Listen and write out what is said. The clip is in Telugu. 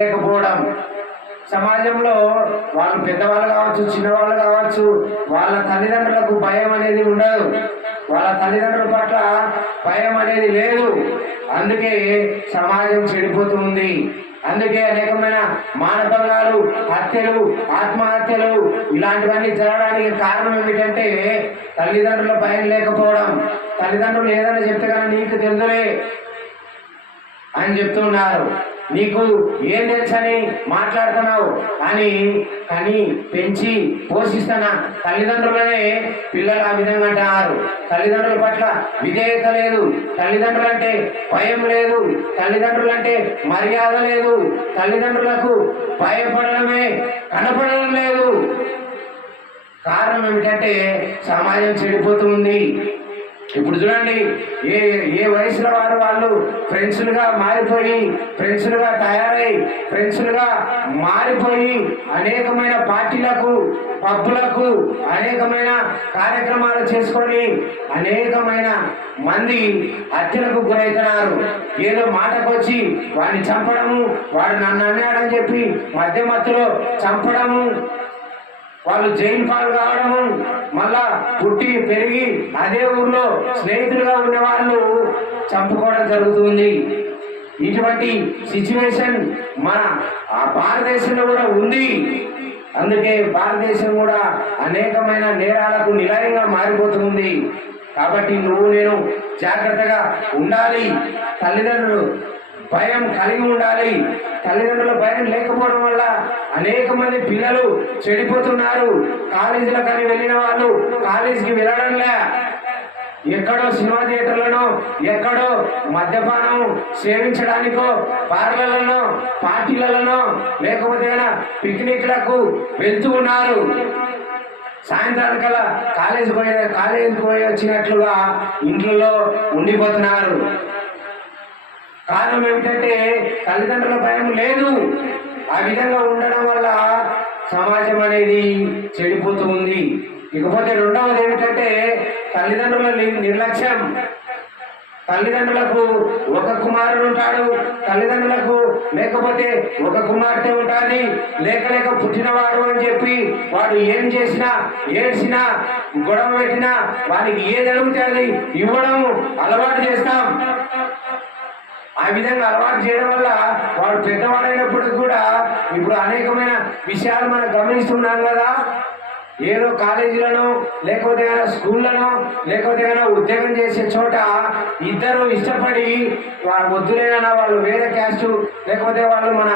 లేకపోవడం, సమాజంలో వాళ్ళు పెద్దవాళ్ళు కావచ్చు, చిన్నవాళ్ళు కావచ్చు, వాళ్ళ తల్లిదండ్రులకు భయం అనేది ఉండదు. వాళ్ళ తల్లిదండ్రుల పట్ల భయం అనేది లేదు. అందుకే సమాజం చెడిపోతుంది. అందుకే అనేకమైన మానభంగాలు, హత్యలు, ఆత్మహత్యలు ఇలాంటివన్నీ జరగడానికి కారణం ఏమిటంటే తల్లిదండ్రుల భయం లేకపోవడం. తల్లిదండ్రులు ఏదైనా చెప్తే కానీ నీకు తెలుదులే అని చెప్తున్నారు. నీకు ఏం తెలుసని మాట్లాడుతున్నావు అని కని పెంచి పోషిస్తున్న తల్లిదండ్రులనే పిల్లలు ఆ విధంగా అంటున్నారు. తల్లిదండ్రుల పట్ల విధేయత లేదు, తల్లిదండ్రులంటే భయం లేదు, తల్లిదండ్రులంటే మర్యాద లేదు, తల్లిదండ్రులకు భయపడడమే కనపడడం లేదు. కారణం ఏమిటంటే సమాజం చెడిపోతుంది. ఇప్పుడు చూడండి, ఏ వయసులో వాళ్ళు ఫ్రెండ్స్లుగా మారిపోయి, ఫ్రెండ్స్లుగా తయారై, ఫ్రెండ్స్లుగా మారిపోయి అనేకమైన పార్టీలకు, పబ్బులకు, అనేకమైన కార్యక్రమాలు చేసుకొని అనేకమైన మంది హత్యలకు గురవుతున్నారు. ఏదో మాటకు వచ్చి వాడిని చంపడము, వాడు నన్ను అన్నాడని చెప్పి మధ్యలో చంపడము, వాళ్ళు జైలు పాలు కావడము, మళ్ళా పుట్టి పెరిగి అదే ఊర్లో స్నేహితులుగా ఉండే వాళ్ళు చంపుకోవడం జరుగుతుంది. ఇటువంటి సిచ్యువేషన్ మన భారతదేశంలో కూడా ఉంది. అందుకే భారతదేశం కూడా అనేకమైన నేరాలకు నిలయంగా మారిపోతుంది. కాబట్టి నేను జాగ్రత్తగా ఉండాలి. తల్లిదండ్రులు భయం కలిగి ఉండాలి. తల్లిదండ్రుల భయం లేకపోవడం వల్ల అనేక మంది పిల్లలు చెడిపోతున్నారు. కాలేజీలకు అని వెళ్ళిన వాళ్ళు కాలేజీకి వెళ్ళడంలే, ఎక్కడో సినిమా థియేటర్లను, ఎక్కడో మద్యపానం సేవించడానికో, పార్లర్లను, పార్టీలలో, లేకపోతే పిక్నిక్లకు వెళ్తూ ఉన్నారు. సాయంత్రానికల్లా కాలేజీకి పోయి వచ్చినట్లుగా ఇంట్లో ఉండిపోతున్నారు. కారణం ఏమిటంటే తల్లిదండ్రుల భయం లేదు. ఆ విధంగా ఉండడం వల్ల సమాజం అనేది చెడిపోతూ ఉంది. ఇకపోతే రెండవది ఏమిటంటే తల్లిదండ్రుల నిర్లక్ష్యం. తల్లిదండ్రులకు ఒక కుమారుడు ఉంటాడు, తల్లిదండ్రులకు లేకపోతే ఒక కుమార్తె ఉంటుంది. లేక పుట్టినవాడు అని చెప్పి వాడు ఏం చేసినా, ఏడ్చినా, గొడవ పెట్టినా వానికి ఏది అడిగితే అది ఇవ్వడం అలవాటు చేస్తాం. ఆ విధంగా అలవాటు చేయడం వల్ల వాడు పెద్దవాడైనప్పటికీ కూడా ఇప్పుడు అనేకమైన విషయాలు మనం గమనిస్తున్నాం కదా. ఏదో కాలేజీలను, లేకపోతే స్కూళ్ళను, లేకపోతే ఉద్యోగం చేసే చోట ఇద్దరు ఇష్టపడి వద్దులేనా వాళ్ళు వేరే క్యాస్ట్, లేకపోతే వాళ్ళు మన